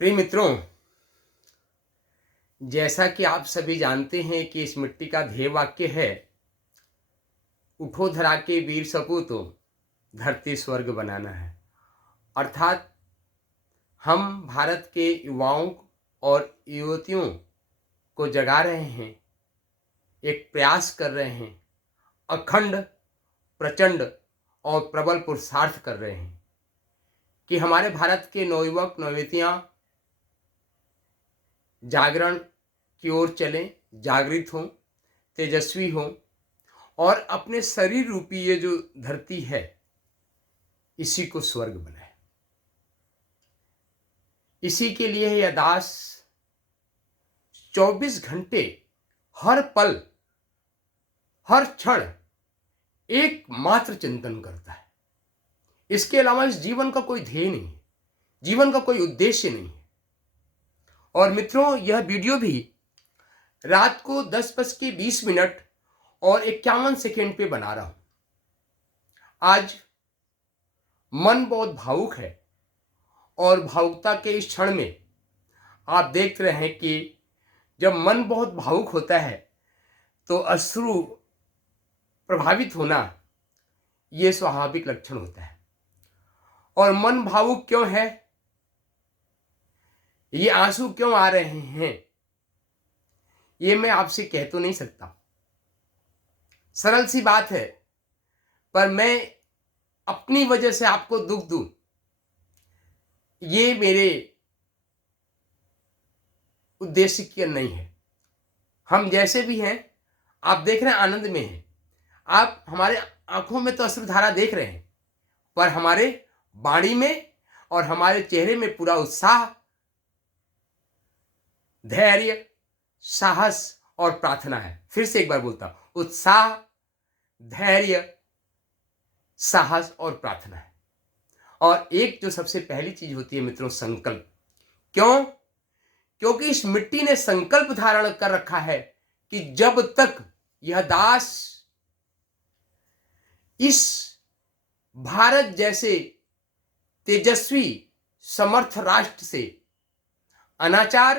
प्रिय मित्रों, जैसा कि आप सभी जानते हैं कि इस मिट्टी का ध्येय वाक्य है, उठो धरा के वीर सपूतो, धरती स्वर्ग बनाना है। अर्थात हम भारत के युवाओं और युवतियों को जगा रहे हैं, एक प्रयास कर रहे हैं, अखंड, प्रचंड और प्रबल पुरुषार्थ कर रहे हैं कि हमारे भारत के नवयुवक नवयुवतियां जागरण की ओर चलें, जागृत हों, तेजस्वी हों और अपने शरीर रूपी ये जो धरती है इसी को स्वर्ग बनाए। इसी के लिए यह दास 24 घंटे, हर पल, हर क्षण एकमात्र चिंतन करता है। इसके अलावा इस जीवन का कोई ध्येय नहीं है, जीवन का कोई उद्देश्य नहीं है। और मित्रों, यह वीडियो भी रात को 10:20 और 51 सेकेंड पे बना रहा हूं। आज मन बहुत भावुक है और भावुकता के इस क्षण में आप देख रहे हैं कि जब मन बहुत भावुक होता है तो अश्रु प्रभावित होना ये स्वाभाविक लक्षण होता है। और मन भावुक क्यों है, ये आंसू क्यों आ रहे हैं, ये मैं आपसे कह तो नहीं सकता। सरल सी बात है, पर मैं अपनी वजह से आपको दुख दूं, ये मेरे उद्देश्य की नहीं है। हम जैसे भी हैं, आप देख रहे हैं, आनंद में हैं। आप हमारे आंखों में तो अश्रुधारा देख रहे हैं, पर हमारे वाणी में और हमारे चेहरे में पूरा उत्साह, धैर्य, साहस और प्रार्थना है। फिर से एक बार बोलता हूं, उत्साह, धैर्य, साहस और प्रार्थना है। और एक जो सबसे पहली चीज होती है मित्रों, संकल्प। क्यों? क्योंकि इस मिट्टी ने संकल्प धारण कर रखा है कि जब तक यह दास इस भारत जैसे तेजस्वी समर्थ राष्ट्र से अनाचार,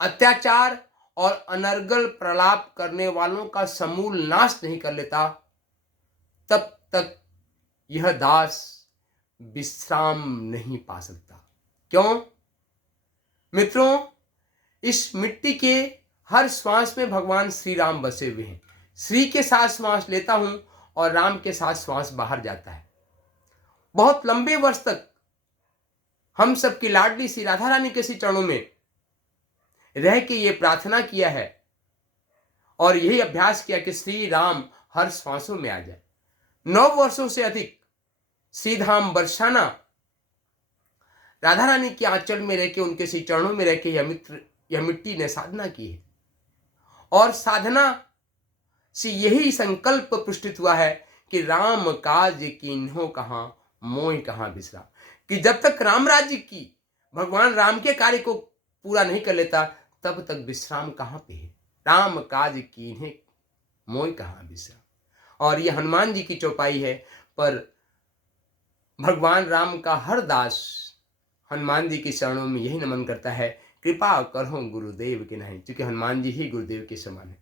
अत्याचार और अनर्गल प्रलाप करने वालों का समूल नाश नहीं कर लेता, तब तक यह दास विश्राम नहीं पा सकता। क्यों? मित्रों, इस मिट्टी के हर श्वास में भगवान श्री राम बसे हुए हैं। श्री के साथ श्वास लेता हूं और राम के साथ श्वास बाहर जाता है। बहुत लंबे वर्ष तक हम सबकी लाडली सी राधा रानी के सी चरणों में रह के ये प्रार्थना किया है और यही अभ्यास किया कि श्री राम हर श्वासों में आ जाए। 9 वर्षों से अधिक श्री धाम बरसाना राधा रानी के आंचल में रह के, उनके श्री चरणों में रह के यह मिट्टी ने साधना की है। और साधना से यही संकल्प पुष्टित हुआ है कि राम काज कीन्हो कहां, मोह कहां विश्राम। कि जब तक राम राज्य की, भगवान राम के कार्य को पूरा नहीं कर लेता, तब तक विश्राम कहां पे है। राम काज कीन्हे, मोह कहां विश्राम। और यह हनुमान जी की चौपाई है, पर भगवान राम का हर दास हनुमान जी के चरणों में यही नमन करता है, कृपा करो गुरुदेव के नहीं, क्योंकि हनुमान जी ही गुरुदेव के समान है।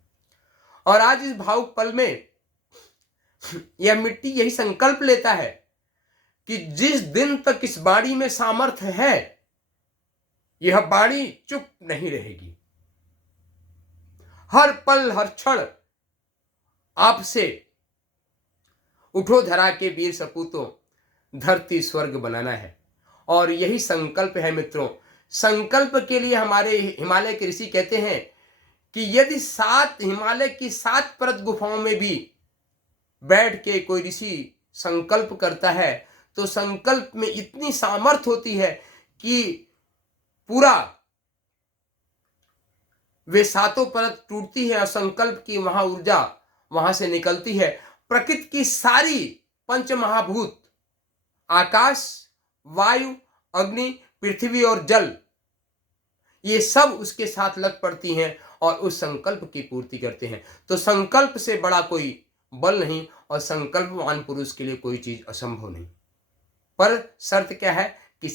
और आज इस भावुक पल में यह मिट्टी यही संकल्प लेता है कि जिस दिन तक इस बाड़ी में सामर्थ्य है, यह बाड़ी चुप नहीं रहेगी। हर पल, हर क्षण आपसे उठो धरा के वीर सपूतों, धरती स्वर्ग बनाना है। और यही संकल्प है मित्रों। संकल्प के लिए हमारे हिमालय के ऋषि कहते हैं कि यदि 7 हिमालय की 7 परत गुफाओं में भी बैठ के कोई ऋषि संकल्प करता है, तो संकल्प में इतनी सामर्थ्य होती है कि पूरा वे 7 परत टूटती है और संकल्प की वहां ऊर्जा वहां से निकलती है। प्रकृति की सारी पंच महाभूत, आकाश, वायु, अग्नि, पृथ्वी और जल, ये सब उसके साथ लग पड़ती हैं और उस संकल्प की पूर्ति करते हैं। तो संकल्प से बड़ा कोई बल नहीं और संकल्पवान पुरुष के लिए कोई चीज असंभव नहीं। पर शर्त क्या है कि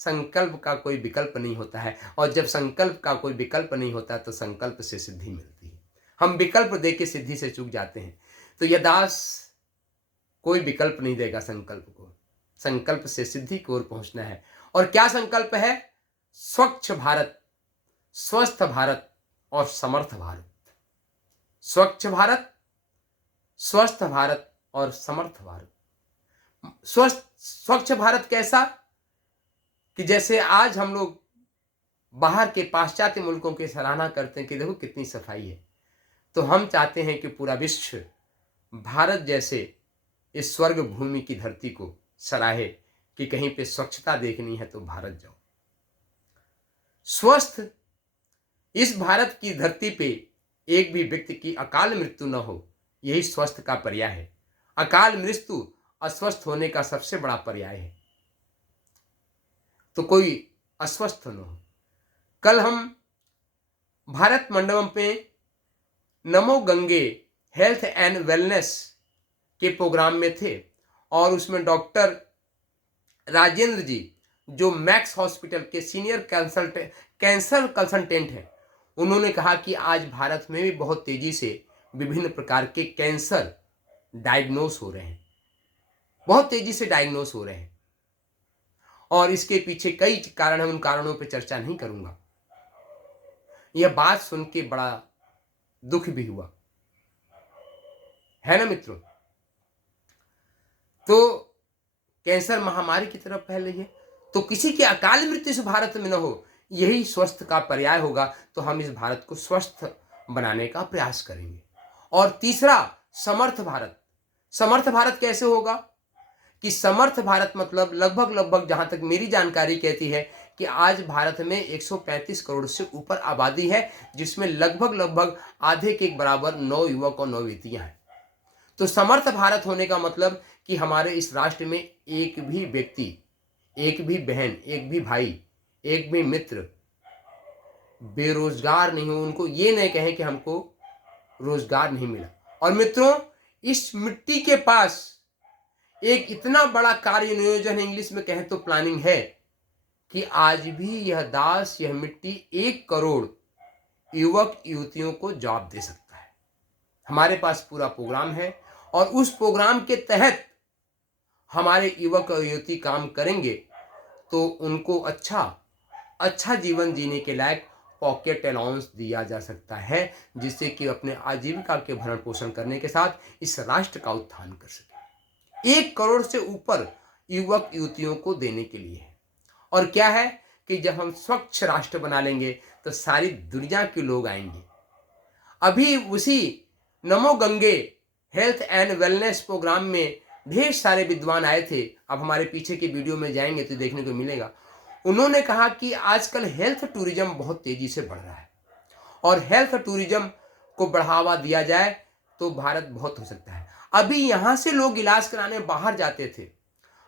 संकल्प का कोई विकल्प नहीं होता है, और जब संकल्प का कोई विकल्प नहीं होता तो संकल्प से सिद्धि मिलती है। हम विकल्प दे के सिद्धि से चूक जाते हैं। तो यह दास कोई विकल्प नहीं देगा संकल्प को, संकल्प से सिद्धि की ओर पहुंचना है। और क्या संकल्प है? स्वच्छ भारत, स्वस्थ भारत और समर्थ भारत। स्वच्छ भारत, स्वस्थ भारत और समर्थ भारत। स्वच्छ भारत कैसा? कि जैसे आज हम लोग बाहर के पाश्चात्य मुल्कों की सराहना करते हैं कि देखो कितनी सफाई है, तो हम चाहते हैं कि पूरा विश्व भारत जैसे इस स्वर्ग भूमि की धरती को सराहे कि कहीं पे स्वच्छता देखनी है तो भारत जाओ। स्वस्थ, इस भारत की धरती पे एक भी व्यक्ति की अकाल मृत्यु न हो, यही स्वस्थ का पर्याय है। अकाल मृत्यु अस्वस्थ होने का सबसे बड़ा पर्याय है, तो कोई अस्वस्थ न हो। कल हम भारत मंडपम पे नमो गंगे हेल्थ एंड वेलनेस के प्रोग्राम में थे, और उसमें डॉक्टर राजेंद्र जी जो मैक्स हॉस्पिटल के सीनियर कैंसर कंसल्टेंट हैं, उन्होंने कहा कि आज भारत में भी बहुत तेजी से विभिन्न प्रकार के कैंसर डायग्नोस हो रहे हैं, बहुत तेजी से डायग्नोस हो रहे हैं, और इसके पीछे कई कारण हैं। उन कारणों पर चर्चा नहीं करूंगा। यह बात सुन के बड़ा दुख भी हुआ है ना मित्रों। तो कैंसर महामारी की तरफ फैल रही है, तो किसी की अकाल मृत्यु से भारत में न हो, यही स्वस्थ का पर्याय होगा। तो हम इस भारत को स्वस्थ बनाने का प्रयास करेंगे। और तीसरा, समर्थ भारत। समर्थ भारत कैसे होगा? कि समर्थ भारत मतलब लगभग जहां तक मेरी जानकारी कहती है कि आज भारत में 135 करोड़ से ऊपर आबादी है, जिसमें लगभग आधे के बराबर 9 युवक और 9 युवतियां हैं। तो समर्थ भारत होने का मतलब कि हमारे इस राष्ट्र में एक भी व्यक्ति, एक भी बहन, एक भी भाई, एक भी मित्र बेरोजगार नहीं हो, उनको ये नहीं कहें कि हमको रोजगार नहीं मिला। और मित्रों, इस मिट्टी के पास एक इतना बड़ा कार्य नियोजन, इंग्लिश में कहें तो प्लानिंग है, कि आज भी यह दास, यह मिट्टी 1 करोड़ युवक युवतियों को जॉब दे सकता है। हमारे पास पूरा प्रोग्राम है, और उस प्रोग्राम के तहत हमारे युवक और युवती काम करेंगे तो उनको अच्छा जीवन जीने के लायक पॉकेट अलाउंस दिया जा सकता है, जिससे कि अपने आजीविका के भरण पोषण करने के साथ इस राष्ट्र का उत्थान कर सके। 1 करोड़ से ऊपर युवक युवतियों को देने के लिए है। और क्या है कि जब हम स्वच्छ राष्ट्र बना लेंगे तो सारी दुनिया के लोग आएंगे। अभी उसी Namo Gange health and wellness programme में ढेर सारे विद्वान आए थे। अब हमारे पीछे की वीडियो में जाएंगे तो देखने को मिलेगा। उन्होंने कहा कि आजकल हेल्थ टूरिज्म बहुत तेजी से बढ़ रहा है, और हेल्थ टूरिज्म को बढ़ावा दिया जाए तो भारत बहुत हो सकता है। अभी यहां से लोग इलाज कराने बाहर जाते थे,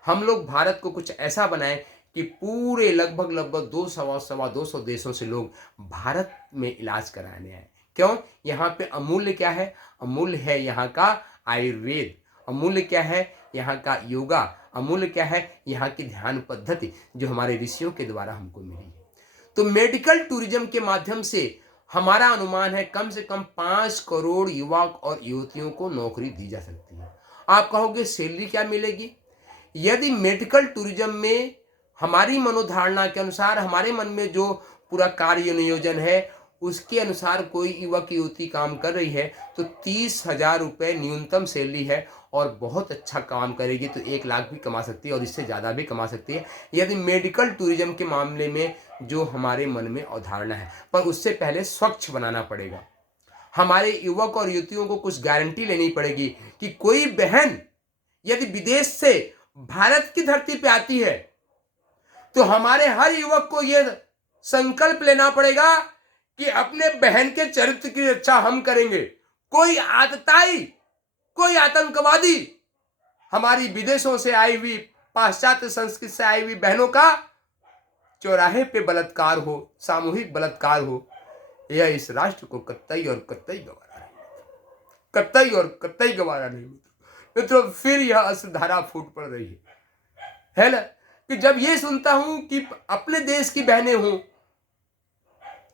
हम लोग भारत को कुछ ऐसा बनाए कि पूरे लगभग 200 देशों से लोग भारत में इलाज कराने आए। क्यों? यहाँ पे अमूल्य क्या है? अमूल्य है यहाँ का आयुर्वेद, अमूल्य क्या है यहाँ का योगा, अमूल्य क्या है यहाँ की ध्यान पद्धति जो हमारे ऋषियों के द्वारा हमको मिली है। तो मेडिकल टूरिज्म के माध्यम से हमारा अनुमान है कम से कम 5 करोड़ युवक और युवतियों को नौकरी दी जा सकती है। आप कहोगे सैलरी क्या मिलेगी? यदि मेडिकल टूरिज्म में हमारी मनोधारणा के अनुसार, हमारे मन में जो पूरा कार्य नियोजन है उसके अनुसार कोई युवक युवती काम कर रही है तो 30,000 रुपये न्यूनतम सैलरी है, और बहुत अच्छा काम करेगी तो 1 लाख भी कमा सकती है और इससे ज़्यादा भी कमा सकती है, यदि मेडिकल टूरिज्म के मामले में जो हमारे मन में अवधारणा है। पर उससे पहले स्वच्छ बनाना पड़ेगा। हमारे युवक और युवतियों को कुछ गारंटी लेनी पड़ेगी कि कोई बहन यदि विदेश से भारत की धरती पे आती है तो हमारे हर युवक को यह संकल्प लेना पड़ेगा कि अपने बहन के चरित्र की रक्षा हम करेंगे। कोई आतताई, कोई आतंकवादी हमारी विदेशों से आई हुई, पाश्चात्य संस्कृति से आई हुई बहनों का चौराहे पे बलात्कार हो, सामूहिक बलात्कार हो, यह इस राष्ट्र को कतई और कतई गवारा नहीं, कतई और कतई गवारा नहीं। मित्रों, फिर यह अश्रुधारा फूट पड़ रही है ना। कि जब ये सुनता हूं कि अपने देश की बहनें हों,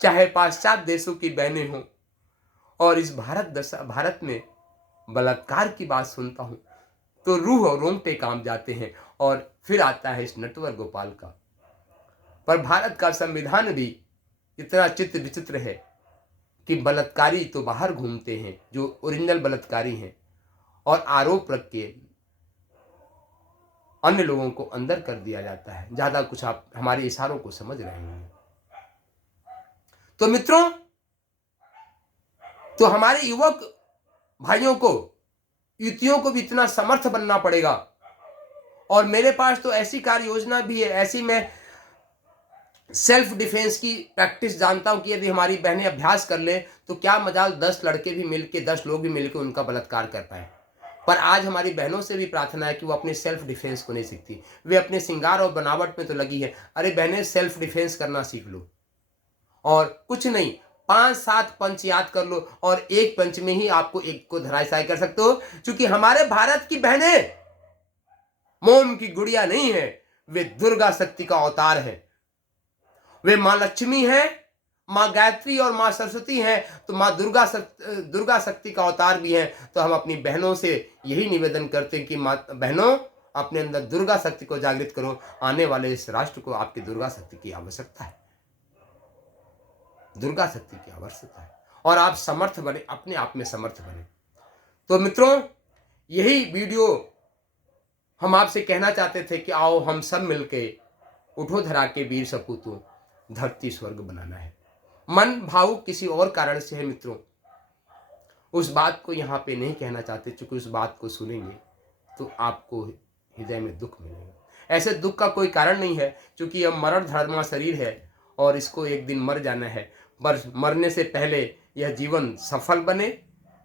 चाहे पाश्चात्य देशों की बहनें हों, और इस भारत में बलात्कार की बात सुनता हूं, तो रूह और रोंगटे कांप जाते हैं। और फिर आता है इस नटवर गोपाल का। पर भारत का संविधान भी इतना चित्र विचित्र है कि बलात्कारी तो बाहर घूमते हैं, जो ओरिजिनल बलात्कारी हैं, और आरोप रख के अन्य लोगों को अंदर कर दिया जाता है। ज्यादा कुछ आप हमारे इशारों को समझ रहे हैं। तो मित्रों, तो हमारे युवक भाइयों को, युवतियों को भी इतना समर्थ बनना पड़ेगा। और मेरे पास तो ऐसी कार्य योजना भी है, ऐसी मैं सेल्फ डिफेंस की प्रैक्टिस जानता हूं कि यदि हमारी बहनें अभ्यास कर ले तो क्या मजाल 10 लड़के भी मिलके, 10 लोग भी मिलके उनका बलात्कार कर पाए। पर आज हमारी बहनों से भी प्रार्थना है कि वो अपने सेल्फ डिफेंस को नहीं सीखती, वे अपने श्रृंगार और बनावट में तो लगी है। अरे बहनें, सेल्फ डिफेंस करना सीख लो, और कुछ नहीं, 5-7 पंच याद कर लो, और एक पंच में ही आपको एक को धराशायी कर सकते हो। क्योंकि हमारे भारत की बहनें मोम की गुड़िया नहीं है, वे दुर्गा शक्ति का अवतार है। वे मां लक्ष्मी हैं, मां गायत्री और मां सरस्वती हैं, तो मां दुर्गा शक्ति का अवतार भी है। तो हम अपनी बहनों से यही निवेदन करते हैं कि बहनों, अपने अंदर दुर्गा शक्ति को जागृत करो। आने वाले इस राष्ट्र को आपकी दुर्गा शक्ति की आवश्यकता है, दुर्गा शक्ति की आवश्यकता है, और आप समर्थ बने, अपने आप में समर्थ बने। तो मित्रों, यही वीडियो हम आपसे कहना चाहते थे कि आओ हम सब मिलके उठो धरा के वीर सपूतों, धरती स्वर्ग बनाना है। मन भावुक किसी और कारण से है मित्रों, उस बात को यहाँ पे नहीं कहना चाहते, क्योंकि उस बात को सुनेंगे तो आपको हृदय में दुख मिलेगा। ऐसे दुख का कोई कारण नहीं है, क्योंकि यह मरण धर्मा शरीर है और इसको एक दिन मर जाना है। पर मरने से पहले यह जीवन सफल बने,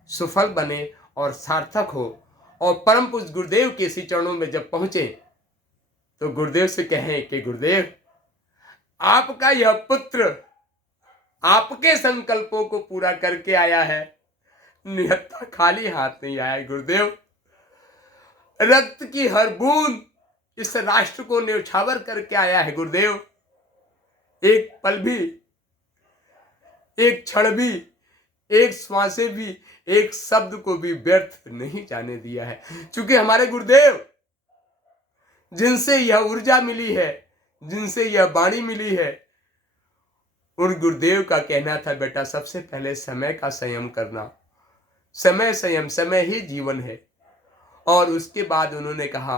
सुफल बने और सार्थक हो। और परम पूज्य गुरुदेव के श्री चरणों में जब पहुंचे तो गुरुदेव से कहें कि गुरुदेव, आपका यह पुत्र आपके संकल्पों को पूरा करके आया है, निहत्था खाली हाथ नहीं आया। गुरुदेव, रक्त की हर बूंद इस राष्ट्र को न्यौछावर करके आया है। गुरुदेव, एक पल भी, एक क्षण भी, एक श्वासे भी, एक शब्द को भी व्यर्थ नहीं जाने दिया है। क्योंकि हमारे गुरुदेव, जिनसे यह ऊर्जा मिली है, जिनसे यह वाणी मिली है, उन गुरुदेव का कहना था, बेटा सबसे पहले समय का संयम करना, समय संयम, समय ही जीवन है। और उसके बाद उन्होंने कहा,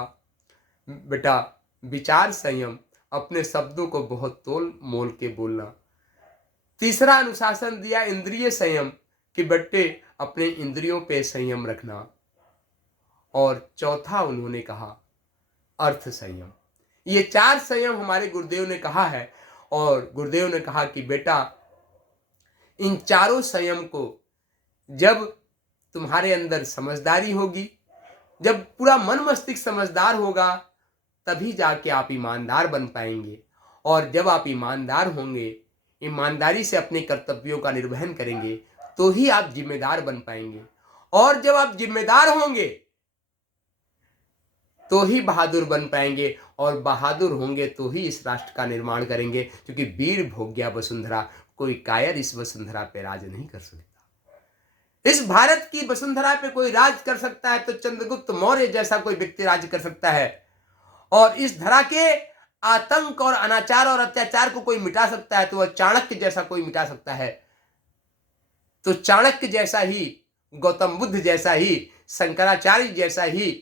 बेटा विचार संयम, अपने शब्दों को बहुत तोल मोल के बोलना। तीसरा अनुशासन दिया इंद्रिय संयम, कि बेटे अपने इंद्रियों पे संयम रखना। और चौथा उन्होंने कहा अर्थ संयम। ये 4 संयम हमारे गुरुदेव ने कहा है। और गुरुदेव ने कहा कि बेटा, इन चारों संयम को जब तुम्हारे अंदर समझदारी होगी, जब पूरा मन मस्तिष्क समझदार होगा, तभी जाके आप ईमानदार बन पाएंगे। और जब आप ईमानदार होंगे, ईमानदारी से अपने कर्तव्यों का निर्वहन करेंगे, तो ही आप जिम्मेदार बन पाएंगे। और जब आप जिम्मेदार होंगे तो ही बहादुर बन पाएंगे, और बहादुर होंगे तो ही इस राष्ट्र का निर्माण करेंगे। क्योंकि वीर भोग्या वसुंधरा, कोई कायर इस वसुंधरा पे राज नहीं कर सकता। इस भारत की वसुंधरा पे कोई राज कर सकता है तो चंद्रगुप्त मौर्य जैसा कोई व्यक्ति राज कर सकता है। और इस धरा के आतंक और अनाचार और अत्याचार को कोई मिटा सकता है तो वह चाणक्य जैसा कोई मिटा सकता है। तो चाणक्य जैसा ही, गौतम बुद्ध जैसा ही, शंकराचार्य जैसा ही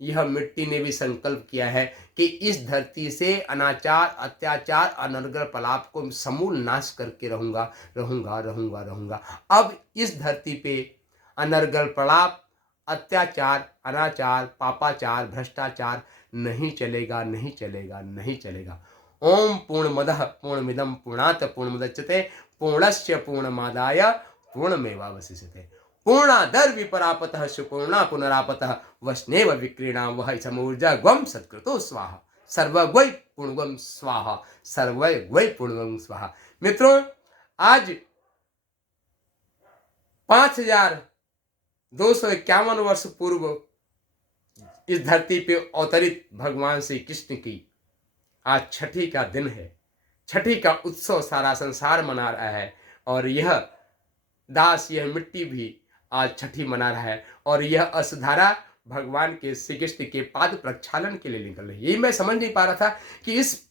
यह मिट्टी ने भी संकल्प किया है कि इस धरती से अनाचार, अत्याचार, अनर्गल पलाप को समूल नाश करके रहूंगा, रहूंगा, रहूंगा, रहूंगा। अब इस धरती पे अनर्गल पलाप, अत्याचार, अनाचार, पापाचार, भ्रष्टाचार नहीं चलेगा, नहीं चलेगा, नहीं चलेगा। ओम पूर्णमदः पूर्णमिदं पूर्णात् पूर्णमुदच्यते पूर्णस्य पूर्णमादाय पूर्णमेवावशिष्यते पूर्णादर विपरापतः सुपूर्णा पुनरापतः वैष्णव विक्रीणाम वह समूर्जा ग्वम सत्कृतो स्वाहा सर्वग्वै पूर्णगम स्वाहा सर्वग्वै पूर्णगम स्वाहा। मित्रों, आज 5251 वर्ष पूर्व इस धरती पे अवतरित भगवान श्री कृष्ण की आज छठी का दिन है, छठी का उत्सव सारा संसार मना रहा है और यह दास, यह मिट्टी भी आज छठी मना रहा है और यह अश्वधारा भगवान के श्री कृष्ण के पाद प्रक्षालन के लिए निकल रही है। यही मैं समझ नहीं पा रहा था कि इस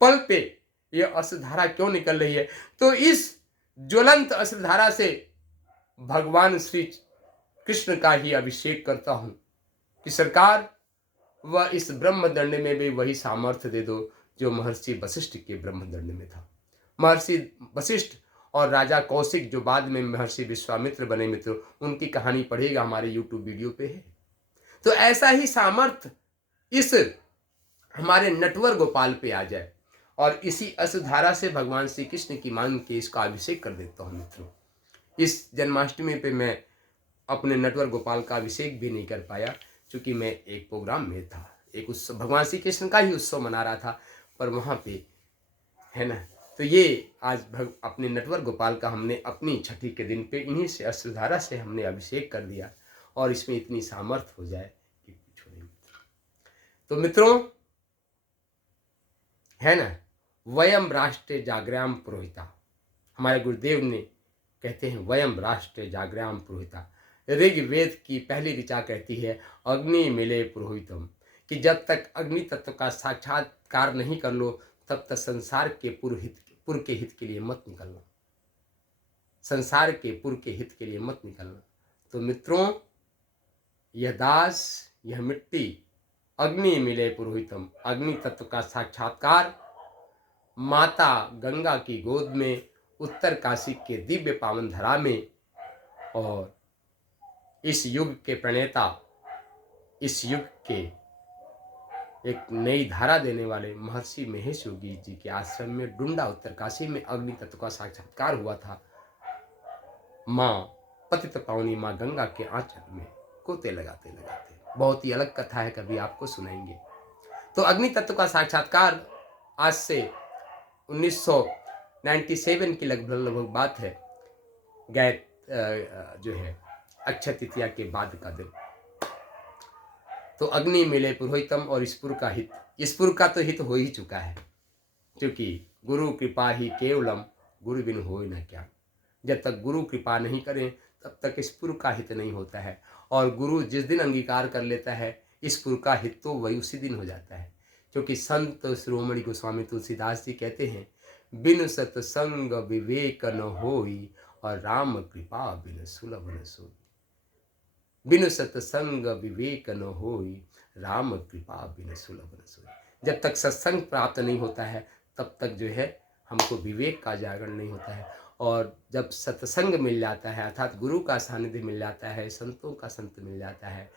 पल पे यह अश्वधारा क्यों निकल रही है। तो इस ज्वलंत अश्वधारा से भगवान श्री कृष्ण का ही अभिषेक करता हूं कि सरकार वह इस ब्रह्मदंड में भी वही सामर्थ्य दे दो जो महर्षि वशिष्ठ के ब्रह्मदंड में था। महर्षि वशिष्ठ और राजा कौशिक जो बाद में महर्षि विश्वामित्र बने मित्र, उनकी कहानी पढ़ेगा, हमारे YouTube वीडियो पे है। तो ऐसा ही सामर्थ्य इस हमारे नटवर गोपाल पे आ जाए और इसी अश्वधारा से भगवान श्री कृष्ण की मांग के इसका अभिषेक कर देता हूँ मित्रों। इस जन्माष्टमी पे मैं अपने नटवर गोपाल का अभिषेक भी नहीं कर पाया क्योंकि मैं एक प्रोग्राम में था, एक उत्सव, भगवान श्री कृष्ण का ही उत्सव मना रहा था, पर वहाँ पे है ना। तो ये आज अपने नटवर गोपाल का हमने अपनी छठी के दिन पे इन्हीं से अश्वधारा से हमने अभिषेक कर दिया और इसमें इतनी सामर्थ्य हो जाए कि पूछो नहीं। तो मित्रों है ना, वयम राष्ट्र जागृयाम पुरोहिता, हमारे गुरुदेव ने कहते हैं वयम राष्ट्र जागृयाम पुरोहिता। ऋग्वेद की पहली ऋचा कहती है अग्नि मिले पुरोहितम, कि जब तक अग्नि तत्व का साक्षात्कार नहीं कर लो तब तक संसार के पुर के हित के लिए मत निकलना, संसार के पुर के हित के लिए मत निकलना। तो मित्रों, यह दास, यह मिट्टी, अग्नि मिले पुरोहितम, अग्नि तत्व का साक्षात्कार माता गंगा की गोद में, उत्तर काशी के दिव्य पावन धरा में, और इस युग के प्रणेता, इस युग के एक नई धारा देने वाले महर्षि महेश योगी जी के आश्रम में डुंडा उत्तरकाशी में अग्नि तत्व का साक्षात्कार हुआ था। माँ पतित पावनी माँ गंगा के आंचल में कोते लगाते लगाते, बहुत ही अलग कथा है, कभी आपको सुनाएंगे। तो अग्नि तत्व का साक्षात्कार आज से 1997 की लगभग बात है, जो है अक्षय तृतीया के बाद का दिन। तो अग्नि मिले पुरोहितम और इस पुर का हित, इस पुर का तो हित हो ही चुका है, क्योंकि गुरु कृपा ही केवलम, गुरु बिन होय न क्या। जब तक गुरु कृपा नहीं करें तब तक इस पुर का हित नहीं होता है, और गुरु जिस दिन अंगीकार कर लेता है इस पुर का हित तो वही उसी दिन हो जाता है। क्योंकि संत शिरोमणि गोस्वामी तुलसीदास जी कहते हैं बिन सत्संग विवेक न होई, और राम कृपा बिन सुलभ न सोई। बिन सत्संग विवेक न होई, राम कृपा बिन सुलभ न सोई। जब तक सत्संग प्राप्त नहीं होता है तब तक जो है हमको विवेक का जागरण नहीं होता है, और जब सत्संग मिल जाता है अर्थात गुरु का सानिध्य मिल जाता है, संतों का संत मिल जाता है।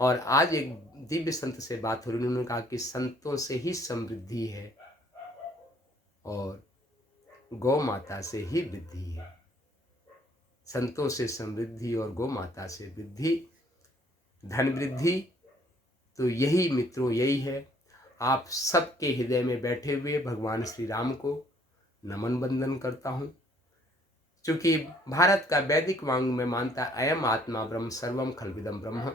और आज एक दिव्य संत से बात हो रही, उन्होंने कहा कि संतों से ही समृद्धि है और गौ माता से ही वृद्धि है। संतों से समृद्धि और गौ माता से वृद्धि, धन वृद्धि। तो यही मित्रों, यही है। आप सबके हृदय में बैठे हुए भगवान श्री राम को नमन बंदन करता हूँ, क्योंकि भारत का वैदिक वांग में मानता अयम आत्मा ब्रह्म सर्वम खलविदम ब्रह्म,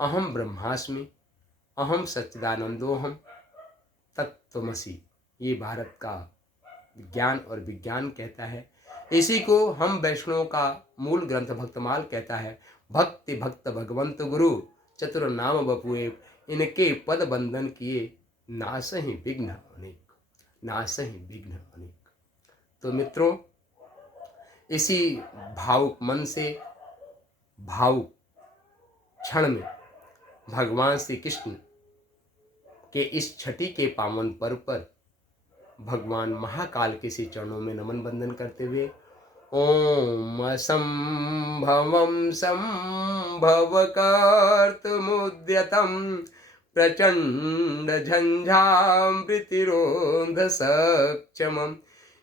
अहम ब्रह्मास्मि, अहम सच्चिदानंदोहम तत्त्वमसि। ये भारत का विज्ञान और विज्ञान कहता है। इसी को हम वैष्णव का मूल ग्रंथ भक्तमाल कहता है। भक्ति भक्त भगवंत गुरु चतुर नाम बपुए, इनके पद बंधन किए नासहि विघ्न अनेक, नासहि विघ्न अनेक। तो मित्रों, इसी भावुक मन से, भावुक क्षण में भगवान श्री कृष्ण के इस छठी के पावन पर्व पर भगवान महाकाल के श्री चरणों में नमन बंदन करते हुए ओम असंभवं संभवकर्तुमुद्यतं प्रचंड झंझामृतिरोध सक्षमं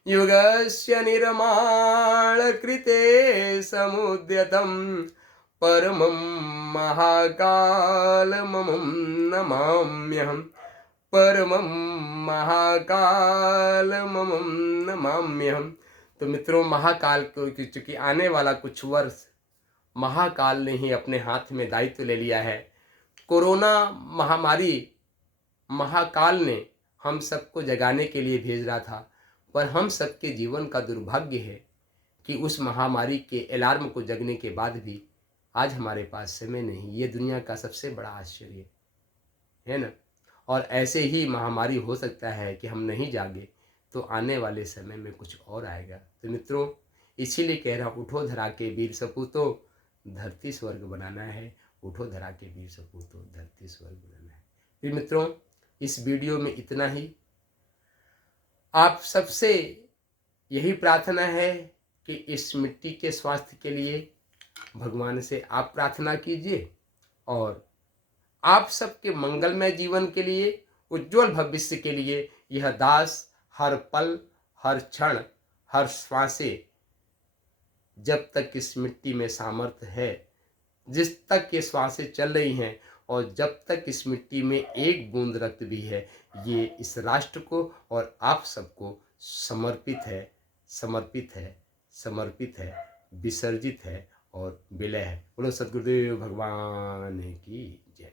युगस्य निर्माण कृते समुद्यतं परमं महाकालमं नमाम्यहम्, परमं महाकालमं नमाम्यहम्। तो मित्रों, महाकाल को, चूंकि आने वाला कुछ वर्ष महाकाल ने ही अपने हाथ में दायित्व ले लिया है। कोरोना महामारी महाकाल ने हम सबको जगाने के लिए भेज रहा था, पर हम सबके जीवन का दुर्भाग्य है कि उस महामारी के अलार्म को जगने के बाद भी आज हमारे पास समय नहीं। ये दुनिया का सबसे बड़ा आश्चर्य है ना। और ऐसे ही महामारी हो सकता है कि हम नहीं जागे तो आने वाले समय में कुछ और आएगा। तो मित्रों, इसीलिए कह रहा हूँ, उठो धरा के वीर सपूतों, धरती स्वर्ग बनाना है। उठो धरा के वीर सपूतों, धरती स्वर्ग बनाना है। फिर मित्रों, इस वीडियो में इतना ही। आप सबसे यही प्रार्थना है कि इस मिट्टी के स्वास्थ्य के लिए भगवान से आप प्रार्थना कीजिए, और आप सबके मंगलमय जीवन के लिए, उज्जवल भविष्य के लिए यह दास हर पल, हर क्षण, हर श्वासे, जब तक इस मिट्टी में सामर्थ्य है, जिस तक ये श्वासें चल रही हैं, और जब तक इस मिट्टी में एक बूंद रक्त भी है, ये इस राष्ट्र को और आप सबको समर्पित है, समर्पित है, समर्पित है, विसर्जित है और विलय है। बोलो सद्गुरुदेव भगवान की जय।